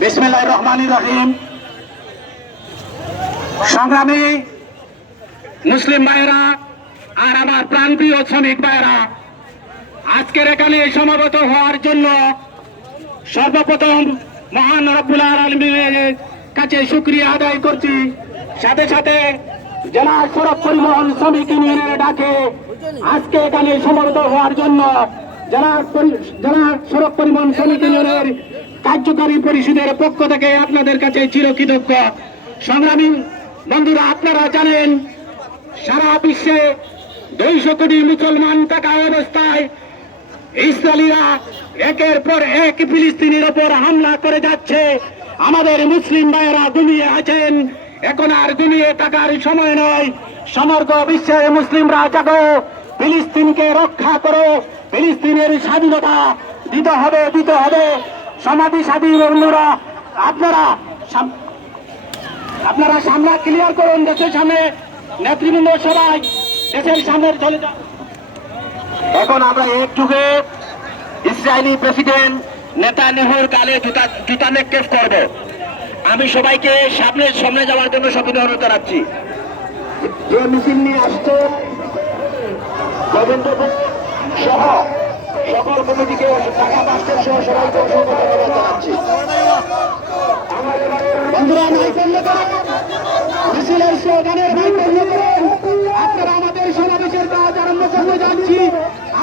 বিসমিল্লাহির রহমানির রহিম। সংগ্রামী মুসলিম ভাইয়েরা আর আমার প্রান্তীয় শ্রমিক ভাইয়েরা, আজকের এখানে সমাবেত হওয়ার জন্য সর্বপ্রথম মহান রব্বুল আলামিনের কাছে শুকরিয়া আদায় করছি। সাথে সাথে জেলা সড়ক পরিবহন শ্রমিক ইউনিয়নের ডাকে আজকে এখানে সমাবেত হওয়ার জন্য জেলা সড়ক পরিবহন শ্রমিক ইউনিয়নের কার্যকারী পরিষদের পক্ষ থেকে আপনাদের কাছে চিরকৃতজ্ঞ। সংগ্রামী বন্ধুরা, আপনারা জানেন সারা বিশ্বে 200 কোটি মুসলমান থাকা অবস্থায় ইসরায়েলিরা একের পর এক ফিলিস্তিনের ওপর হামলা করে যাচ্ছে। আমাদের মুসলিম ভাইয়েরা ঘুমিয়ে আছেন, এখন আর ঘুমিয়ে থাকার সময় নয়। সমগ্র বিশ্বের মুসলিমরা জাগো, ফিলিস্তিনকে রক্ষা করো, ফিলিস্তিনের স্বাধীনতা দিতে হবে। সমাধিসাধী বন্ধুরা, আপনারা সামনে ক্লিয়ার করুন, দেশের সামনে নেতৃবৃন্দ সবাই দেশের সামনে চলে যান। এখন আমরা একটুকে ইসরায়েলি প্রেসিডেন্ট নেতানিয়াহুর কালে জুতা নিক্ষেপ করব। আমি সবাইকে সামনে যাওয়ার জন্য সবিনয় অনুরোধ জানাচ্ছি। যে মিছিল নিয়ে আসছে গোবিন্দপুর সহ সকল কমিটিকে, ঢাকা মাস্টার সহ সবাইকে অসংখ্য ধন্যবাদ জানাচ্ছি। বন্ধুরা, মিছিলের স্লোগানের আপনারা আমাদের সমাবেশের কাজ আরম্ভ করতে যাচ্ছি।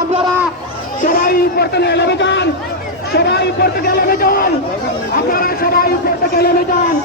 আপনারা সবাই উপর থেকে নেমে যান, আপনারা সবাই উপর থেকে নেমে যান।